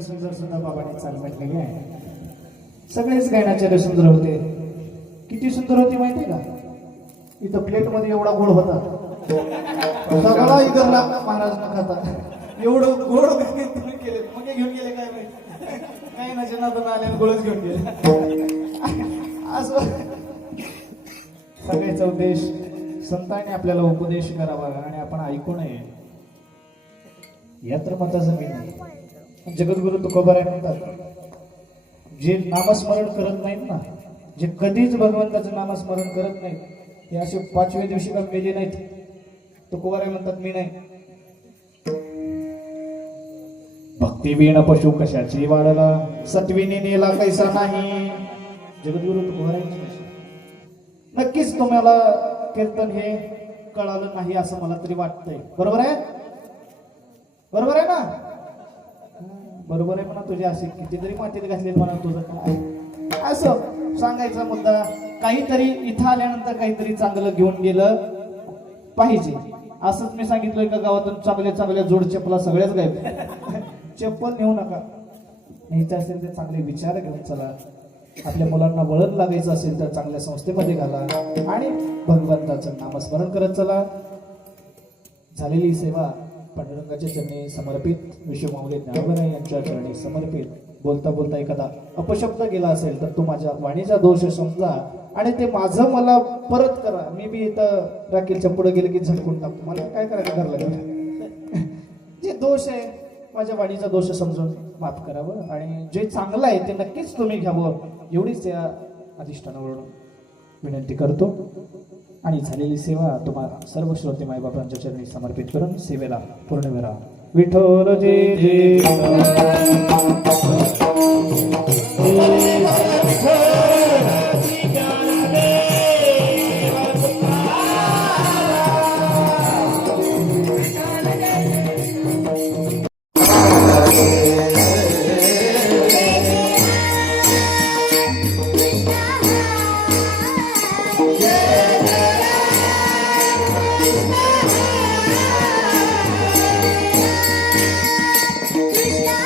सुंदर सुद्धा बाबाने चाल म्हटलेली आहे. सगळेच गायनाचे सुंदर होते. किती सुंदर होती माहिती का? इथं प्लेट मध्ये एवढा गोड होता सगळा इकडला महाराज न खाता एवढं गोड केले. मग घेऊन गेले काय माहिती, काही ना जनार्दन आले गोळच घेऊन गेले. असं सगळ्याचा उद्देश संतांनी आपल्याला उपदेश करावा आणि आपण ऐकू नये या तर मताचं मी नाही. जगद्गुरु तुकोबाराय म्हणतात, जे नामस्मरण करत नाहीत ना, जे कधीच भगवंताचं नामस्मरण करत नाहीत, ते असे 5व्या दिवशी का मेले नाहीत. तुकोबाराय म्हणतात मी नाही. भक्ती वीण पशु कशाची वाढला, सत्विनी नेला कैसा नाही. जगद्गुरु तुकोबाराय नक्कीच तुम्हाला कीर्तन हे कळालं नाही असं मला तरी वाटतंय. बरोबर आहे? बरोबर आहे ना? बरोबर आहे म्हणा. तुझे असे कितीतरी मातीत घातले म्हणा. तुझं काय असं सांगायचा मुद्दा, काहीतरी इथं आल्यानंतर काहीतरी चांगलं घेऊन गेलं पाहिजे. असंच मी सांगितलं का गावातून चांगल्या चांगल्या जोड चप्पला सगळ्याच गायब. चप्पल नेऊ नका. न्यायचं असेल तर चांगले विचार घेऊन चला. आपल्या मुलांना वळण लागायचं असेल तर चांगल्या संस्थेमध्ये घाला आणि भगवंताचं नामस्मरण करत चला. झालेली सेवा पांडुरंगाच्या चरणी समर्पित, विश्वमाऊली ज्ञानोबराय यांच्या चरणी समर्पित. बोलता बोलता एखादा अपशब्द गेला असेल तर तो माझ्या वाणीचा दोष समजा आणि ते माझं मला परत करा. मी बी इथं राखेलच्या पुढे गेले की झटकून टाकतो. मला काय करायचं करायला लागेल. जे दोष आहे माझ्या वाणीचा दोष समजून माफ करावं आणि जे चांगलं आहे ते नक्कीच तुम्ही घ्यावं एवढीच या अधिष्ठानावरून विनंती करतो. आणि झालेली सेवा तुम्हाला सर्व श्रोते मायबापांच्या चरणी समर्पित करून सेवेला पूर्ण करा. विठ्ठल जय जय. Krishna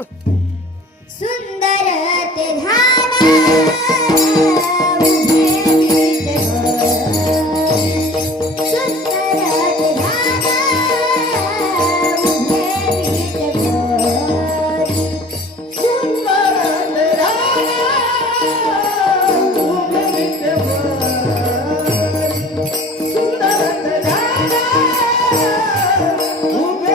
पळ. सुंदर ते ध्यान उभे विठ्ठल. सुंदर ते ध्यान उभे विठ्ठल. सुंदर ते ध्यान उभे विठ्ठल. सुंदर ते ध्यान उभे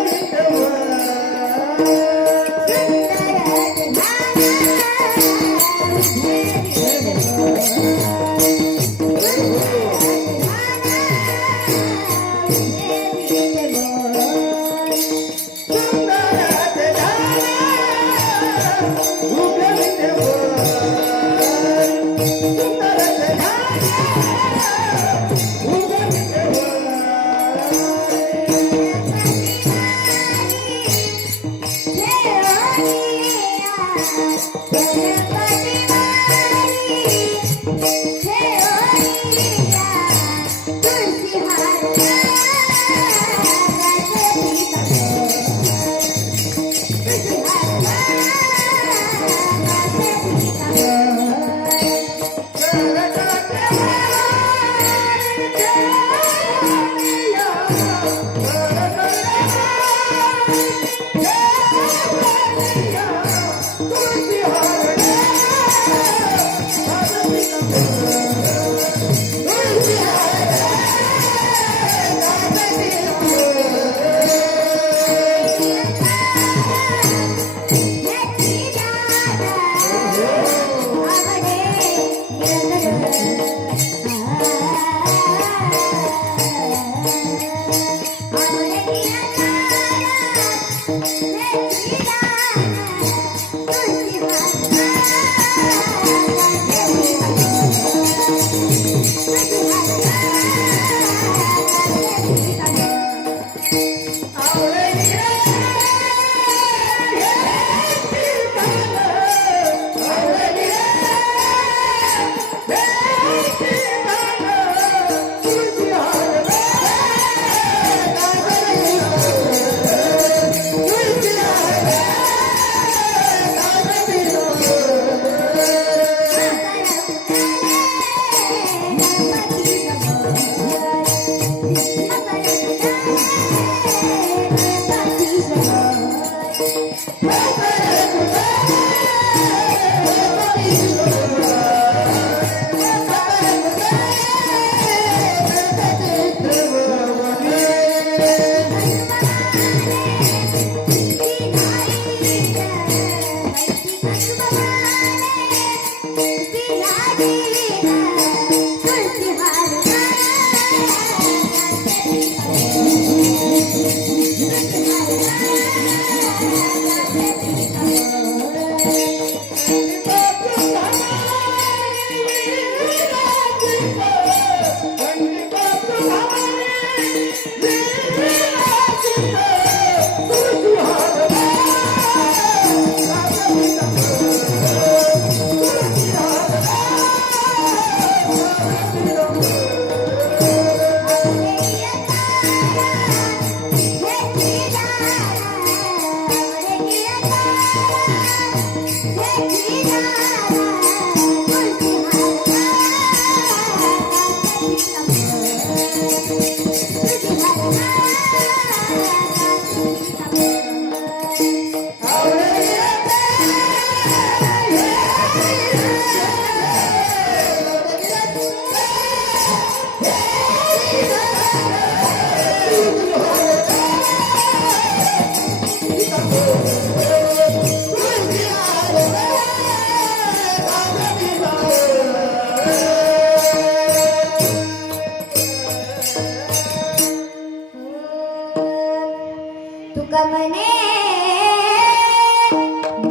तुका म्हणे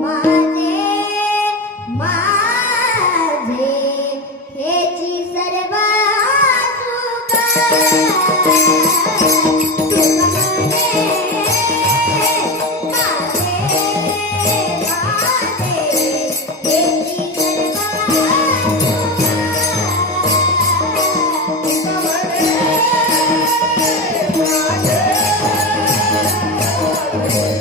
माझे माझे हेची सर्व सुखा. तुका म्हणे माझे माझे हेची सर्व सुखा.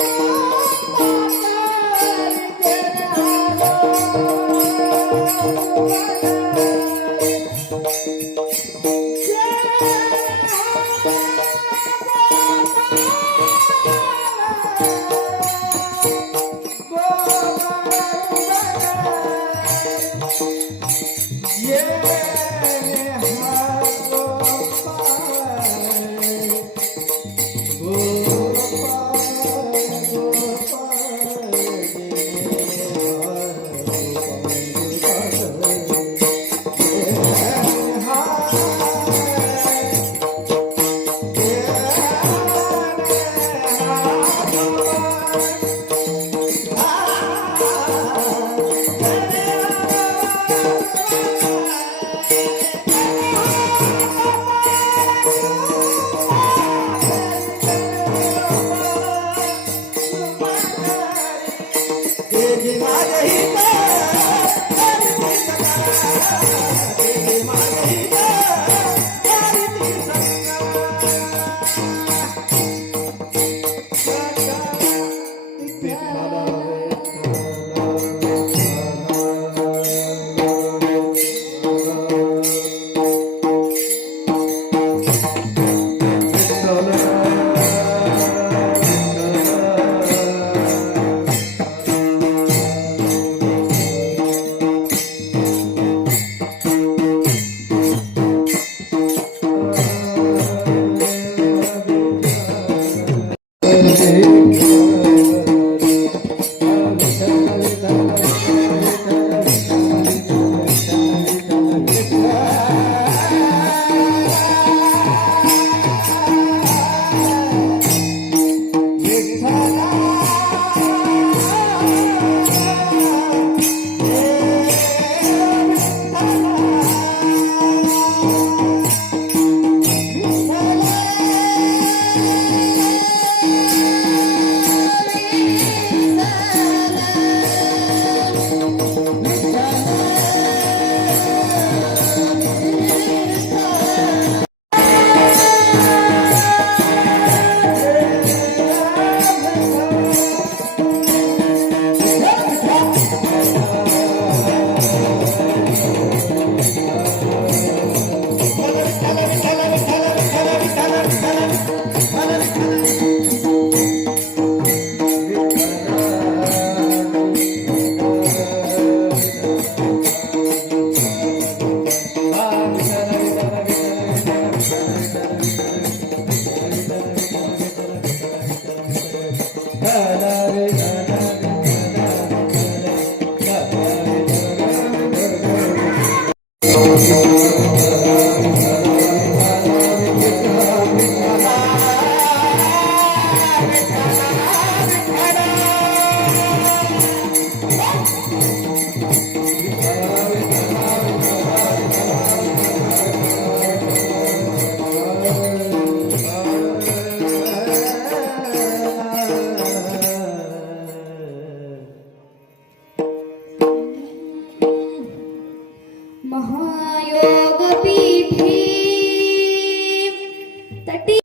Oh महायोगपीठे तटी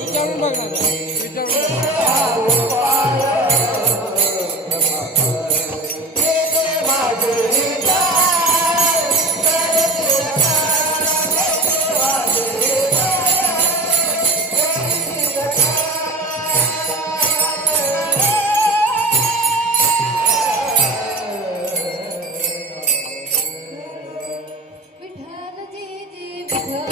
विचारून बघ ना विचारून विठ्ठल जी विठ्ठल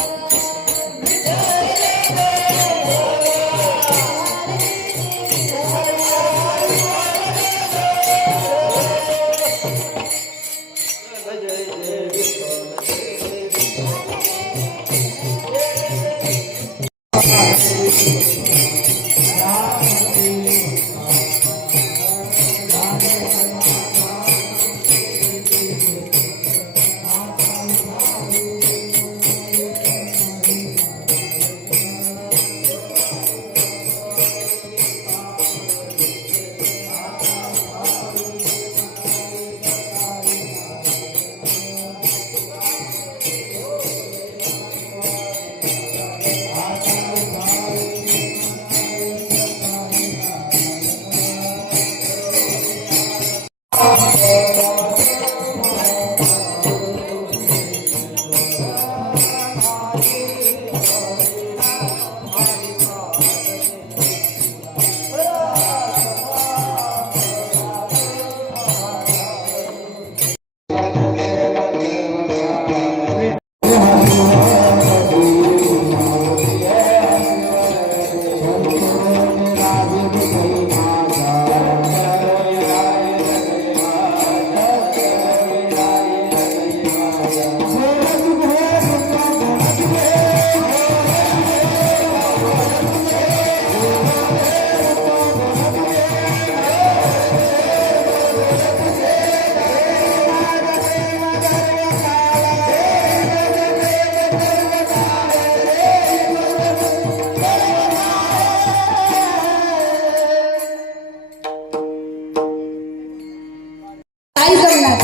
नाही जमणार.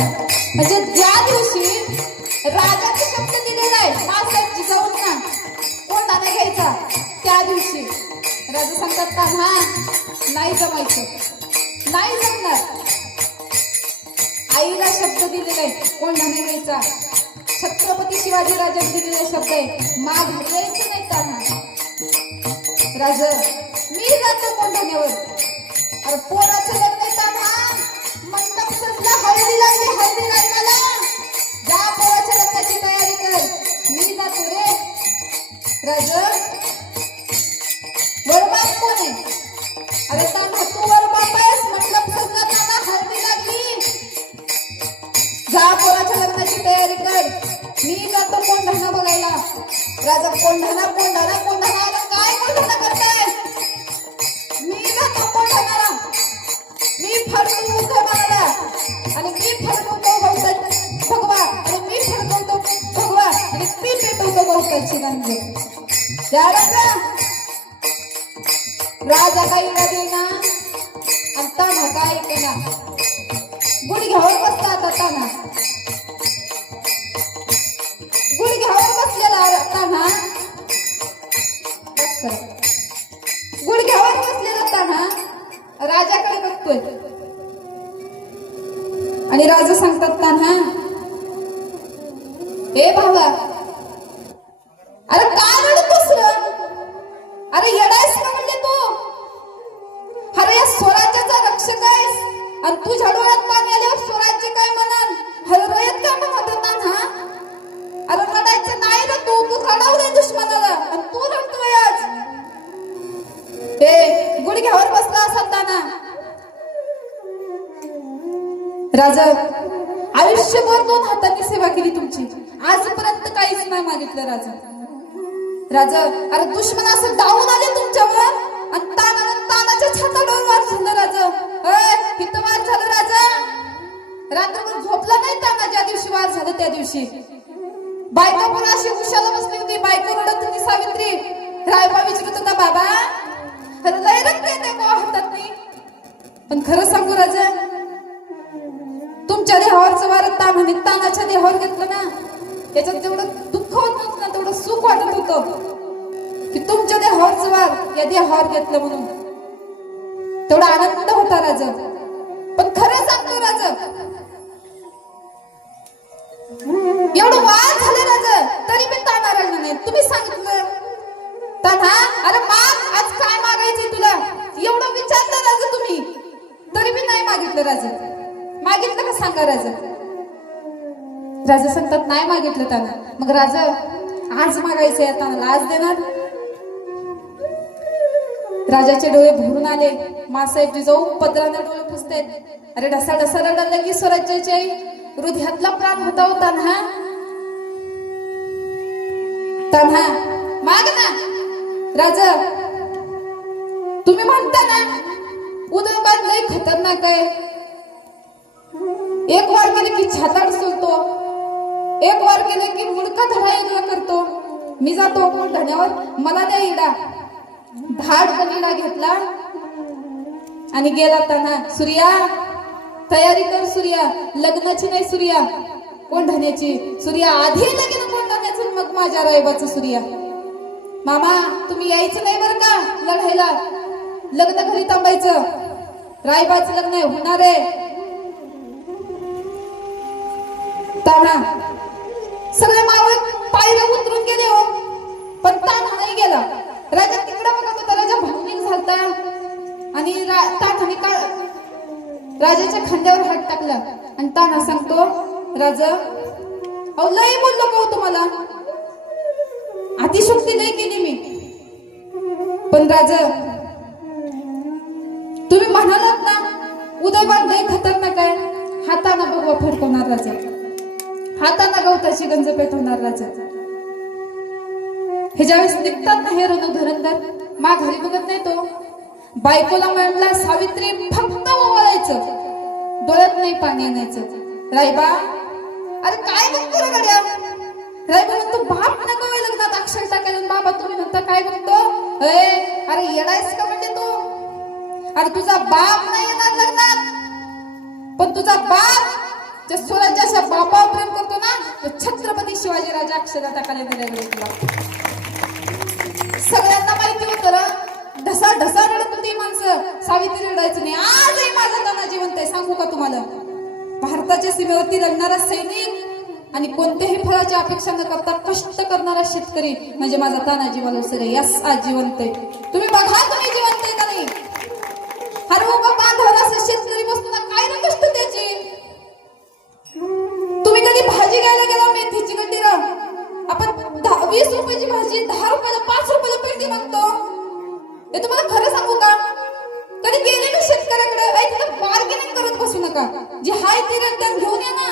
म्हणजे ज्या दिवशी राजाचा शब्द दिलेला आहे मासाहेब जिजाऊन ना कोण दादा घ्यायचा त्या दिवशी राजा सांगतात का हा नाही जमायचं नाही जमणार. आईला शब्द दिलेला आहे कोण धाने घ्यायचा. छत्रपती शिवाजी राजाने दिलेला शब्द आहे माग घ्यायचं नाही त्यांना. राजा मी जातो कोंढाण्यावर. अरे पोराचं लग्न आहे त्यांना मंडप सजला हळदी लागली हळदी लागला जा पोराच्या लग्नाची तयारी कर मी जातो रे. राजा वरबाप कोण आहे. अरे ताना तू वरबाप आहेस. मंडप सजला ताना हळदी लागली जा पोराच्या लग्नाची तयारी कर मी जातो कोंढाणा बघायला. राजा कोंढाणा कोंढाणा कोंढाणा. अरे काय कोंढाणा करताय. मी जातो कोंढाण्याला. मी फडकवतो मला आणि मी फडकवतो भगवा आणि मी फडकवतो भगवा आणि मी पेटवतो गवताची गांजे. त्या राजा काही न देना आणि ताना काय केला गुडघ्यावर बसला आता ताना. गुडघ्यावर बसलेला ताना गुडघ्यावर बसलेला ताना राजाकडे बघतोय आणि राजा सांगतात तान्हा ए भावा अरे काय रडतोस रे. अरे येडायस का म्हणले तू. अरे या स्वराज्याचा रक्षक आहेस आणि तू डोळ्यात पाणी आल्यावर स्वराज्य काय म्हणाल हरवयत काय म्हणत तान्हा. अरे रडायचं नाही रे तू तू रडावलंय दुश्मनाला आणि तू रडतोय आज. हे गुडघ्यावर बसला असा ताना. राजा आयुष्यभर 2 हातांनी सेवा केली तुमची आजपर्यंत काहीच नाही मागितलं. राजा राजा अरे दुश्मन असं धावून आले तुमच्यावर आणि तानाच्या छाताडून वार झालं. राजा इथं वार झालं. राजा रात्रभर झोपला नाही ताना ज्या दिवशी वार त्या दिवशी. बायका पण अशी उशाला बसली होती, बायको रडत होती सावित्री. रायबा विचारत होता, बाबा लय रक्त येते बुवा हातातनी. पण खरं सांगू राजा, तुमच्या देहावरचं वारं ताणाने तानाच्या देहावर घेतलं ना, त्याच्यात जेवढं दुःख होत नव्हतं ना, तेवढं सुख वाटत होतं की तुमच्या देहावरचं वार या देहावर घेतलं म्हणून. तेवढा आनंद होता राजा. पण खरं सांगतो राजा, एवढं वाद झाले राजा, तरी मी ताना राहिलं नाही. तुम्ही सांगितलं ताना, अरे माग, आज काय मागायचंय तुला, एवढं विचारलं राजा तुम्ही, तरी मी नाही मागितलं राजा. मागितलं का सांगा राजा. राजा सांगतात नाही मागितलं ताना. मग राजा आज मागायचंय तानाला, आज देणार. राजाचे डोळे भरून आले. मासाहेब जिजाऊ पदराने डोळे पुसतेत. अरे ढसा ढसा रडलं की स्वराज्याच्या हृदयातला प्राण होता होता ना. तान्हा माग ना राजा. तुम्ही म्हणता ना उदयबाद लय खतरनाक आहे. एक वार केले की छाताड सोलतो, एक वार केले की मुडका धडा वेगळा करतो. मी जातो धन्यावर, मला द्या इडा. धाड कनिडा घेतला आणि गेला ताना. सूर्या तयारी कर सूर्या, लग्नाची नाही सूर्या, कोंढाण्याची. सूर्या आधी लगीन कोंढाण्याचं, मग माझ्या रायबाचं. सूर्या मामा तुम्ही यायचं नाही बरं का लढायला, लग्न घरी थांबायचं. रायबाचं लग्न आहे, होणार आहे. ताना सगळे मावळे पायऱ्या उतरून गेले हो, पण ताना नाही गेला. राजा तिकडे बघत होता. राजा भावनिक झालता आणि तानाने राजाच्या खांद्यावर हात टाकला आणि ताना सांगतो, राजा अहो लय बोललो का तुम्हाला, अतिशक्ती नाही केली मी. पण राजा तुम्ही म्हणालात ना उदयबान लय खतरनाक आहे, हाताना भगवा फडकवणार राजा, हाताना गवताची गंज पेटवणार राजा. हे ज्यावेळेस निघतात ना हे रणू धरंदर, माघारी बघत नाही तो. बायकोला म्हणला सावित्री फक्त ओवाळायचं, डोळ्यात नाही पाणी आणायचं. रायबा अरे काय बघतो रे गड्या. रायबा म्हणतो बाप नको लग्नात अक्षर टाकायला. बाबा तुम्ही म्हणता काय बघतो, अरे येडायस का म्हणते तू. अरे तुझा बाप नाही येणार लग्नात, पण तुझा बाप ज्या स्वराज्याच्या बापावर प्रेम करतो ना, तो छत्रपती शिवाजी राजा अक्षरा टाकायला दिला तुला. सगळ्यांना माहिती होतं ढसा ढसा रडत होती माणसं, सावित्री रडायचं नाही. आजही माझा ताना जिवंत आहे. सांगू का तुम्हाला, भारताच्या सीमेवरती लढणारा सैनिक आणि कोणत्याही फळाची अपेक्षा न करता कष्ट करणारा शेतकरी म्हणजे माझा तानाजी मालुसरे. यस आज जिवंत आहे. तुम्ही बघा तुम्ही जिवंत आहे का नाही. अरे बाबा बांधावर असं शेतकरी बसतो ना, काय ना कष्ट त्याची. तुम्ही कधी भाजी घ्यायला गेला मेथीची गड्डी राव, आपण 20 रुपयाची भाजी 10 रुपयाला 5 रुपयाला पेंडी मागतो. हे तुम्हाला खरं सांगू का, कधी गेले ना शेतकऱ्याकडे, तिथं बार्गेनिंग करत बसू नका. जे हाय ते रेट घेऊन या ना.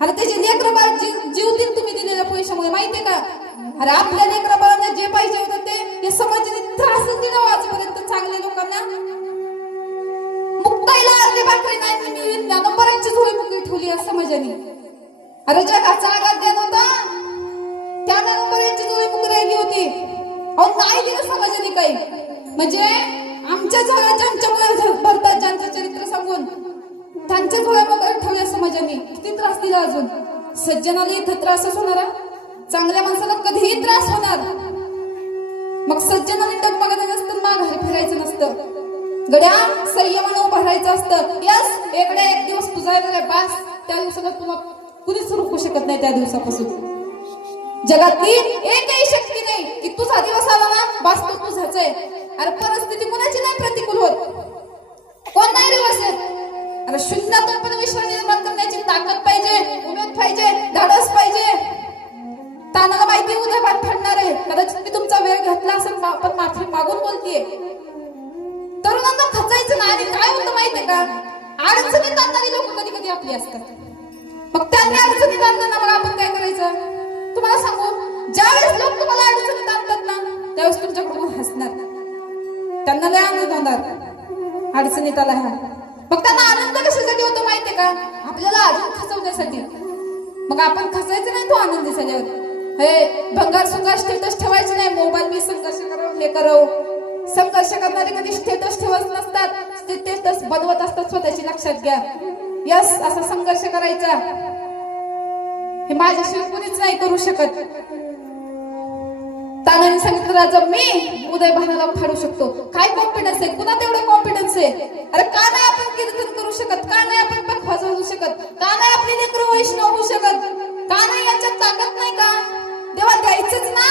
अरे त्याचे लेकरं जीवतील तुम्ही दिलेल्या पैशामुळे, माहितीये का. अरे आपल्या लेकराबाळांना जे पाहिजे होतं ते समाजाने त्रासच दिला आजपर्यंत. चांगल्या लोकांना मुक्ताईला अर्धे भाकरी नाही मिळून नंबरांची झोळी मुगी ठेवली या समाजाने. अरे जगाचा आघात देत होता, त्या नंबरांची झोळी मुगी राहिली होती. अहो नाही दिलं समाजाने काही. म्हणजे आमच्या जगाच्या आमच्यामुळे भरतात ज्यांचं चरित्र सांगून त्यांच्या झोळ्या वगैरे ठेवल्या समाजाने. किती त्रास दिला अजून. सज्जनाला इथं त्रासच होणार, चांगल्या माणसाला कधीही त्रास होणार. मग सज्जनाने टकमगायचं नसतं, माघारी फिरायचं नसतं. गड्या संयमानं उभं राहायचं असतं. यस एकडे एक दिवस तुझा बास, त्या दिवसाला तुला कुणीच रोखू शकत नाही. त्या दिवसापासून जगातली एकही शक्ती नाही की तुझा दिवस आला ना बास तो तुझाच आहे. अरे परिस्थिती कुणाची नाही प्रतिकूल होत, कोण नाही दिवस येत. अरे शून्यातून पण विश्व निर्माण करण्याची ताकद पाहिजे, उमेद पाहिजे, धाडस पाहिजे. तानाला माहिती उद्या पाठ फडणार आहे. कदाचित मी तुमचा वेळ घेतला असेल, पण माफी मागून बोलतीये. तरुणांना खचायचं ना. आणि काय होतं माहितीये का, अडचणीत आणणारी लोक कधी कधी आपली असतात. मग त्यांनी अडचणीत आणताना मग आपण काय करायचं तुम्हाला सांगू. ज्यावेळेस लोक तुम्हाला अडचणीत आणतात ना, त्यावेळेस तुमच्याकडून हसणार, त्यांना लय आनंद होणार अडचणीत आला हा. मग त्यांना आनंद कशासाठी होतो माहितीये का, आपल्याला अजून खचवण्यासाठी. मग आपण खसायचं नाही तो आनंदी झाल्यावर. हे भंगार सुद्धा स्टेटस ठेवायचे नाही. मोबाईल मी संघर्ष करावं हे करावं. संघर्ष करणारे कधी स्टेटस ठेवत नसतात, स्टेटस बनवत असतात स्वतःची, लक्षात घ्या. यस, असा संघर्ष करायचा. हे माझ्याशिवाय कुणीच नाही करू शकत. तानाने सांगितलं राजा मी उदय भानाला फाडू शकतो. काय कॉन्फिडन्स आहे, कुणा तेवढं कॉन्फिडन्स आहे? अरे का नाही आपण कीर्तन करू शकत? का नाही आपण पख वाजवू शकत? का नाही आपली लेकरं वैष्णव होऊ शकत? का नाही यांच्यात ताकद नाही का? देवा द्यायचंच ना.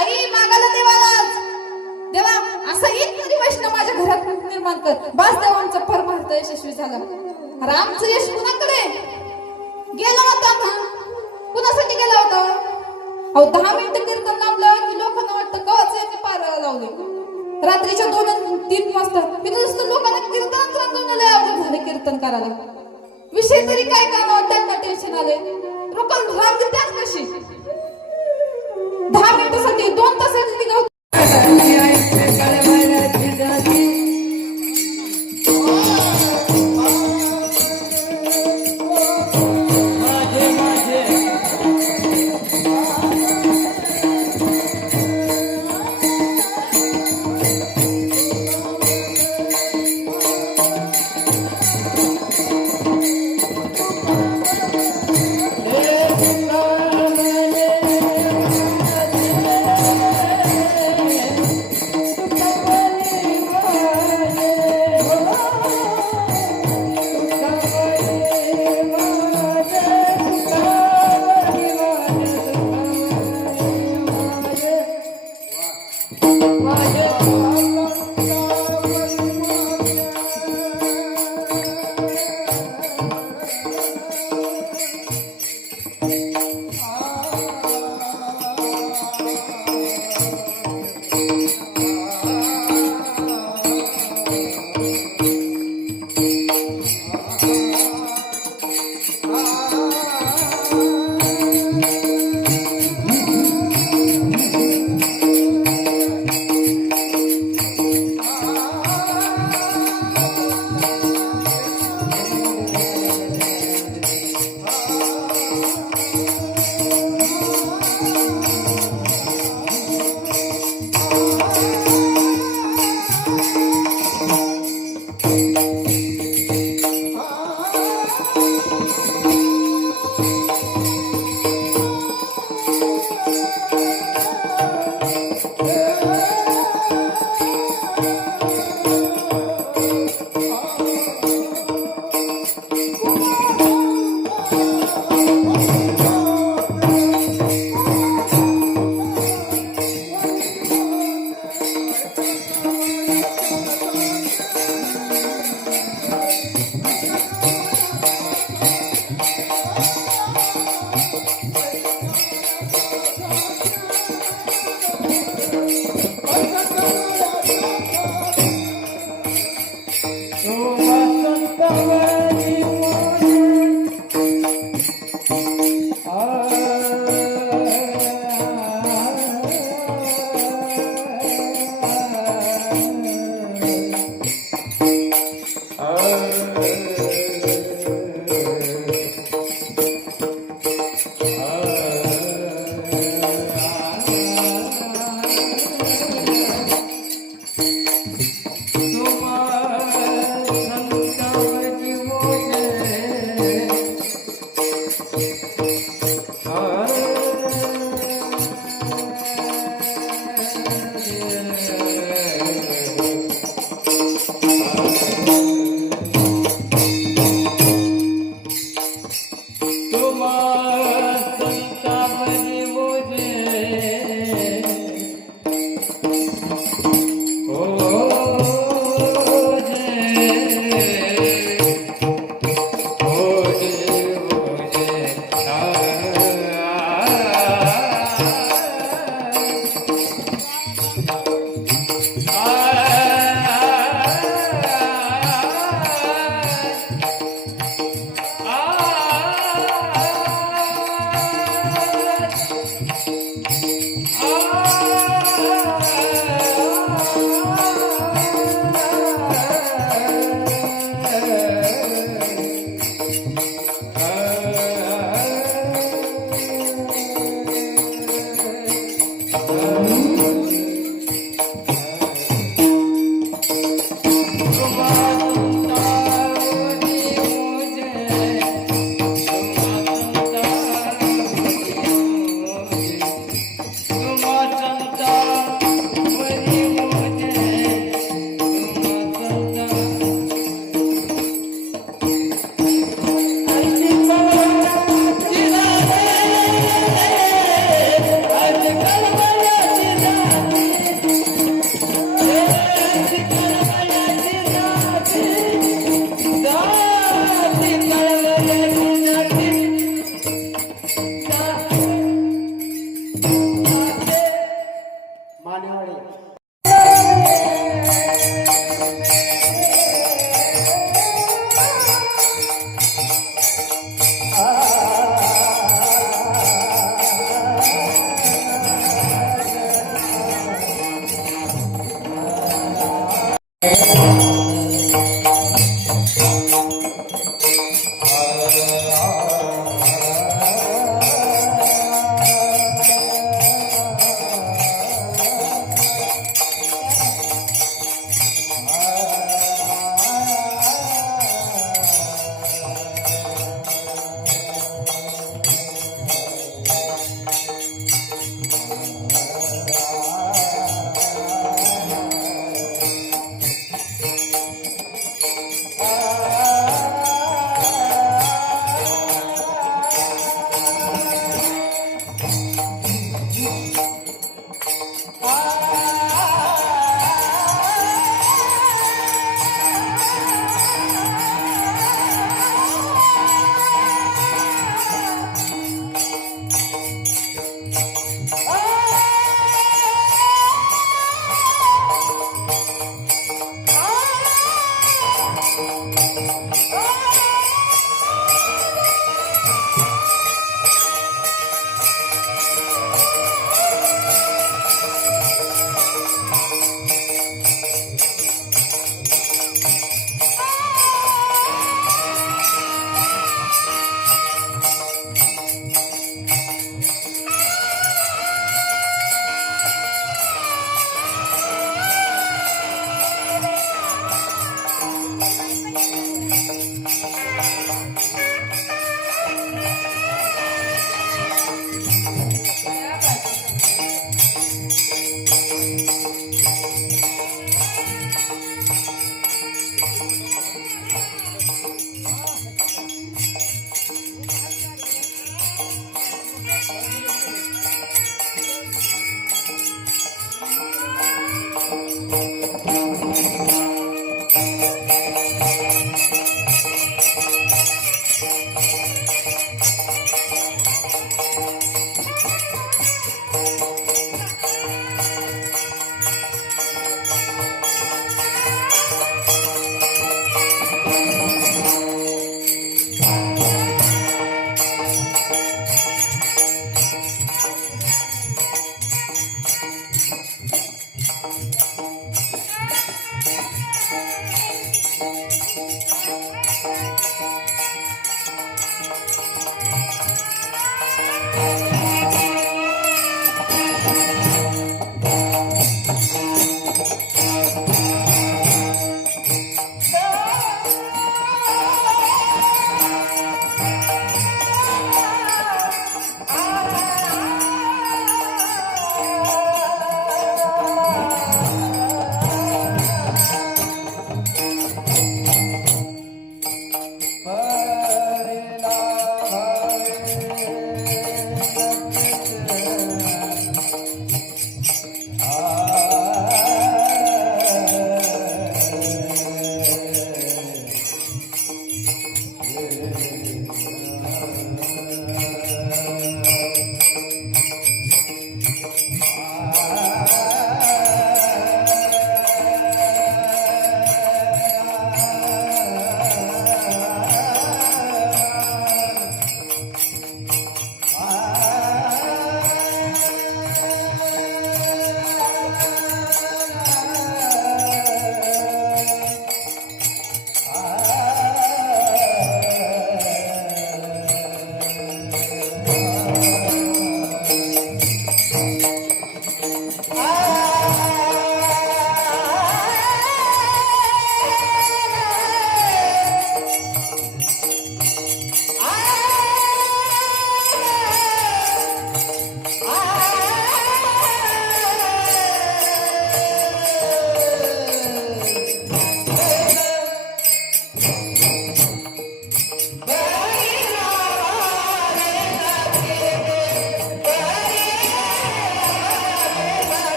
आई मागायला देवालाच. देवा असं एक तरी वैष्णव माझ्या घरात निर्माण कर. बस देवा आमचा परमार्थ यशस्वी झाला. अरे आमचं यश कुणाकडे गेला होता ना? कुणासाठी गेला होता? अहो 10 मिनिटं कीर्तन लावलं की लोकांना वाटतं कवाच यांनी पार लावले. रात्रीच्या 2-3 वाजता इथं नुसतं लोकांना कीर्तनच रंगवण्याला अवघड झाले कीर्तन करायला. विषय तरी काय करणार, त्यांना टेन्शन आले. लोकांना रांग द्या कशी? 10 मिनिटासाठी 2 तासासाठी निघाव. विठ्ठल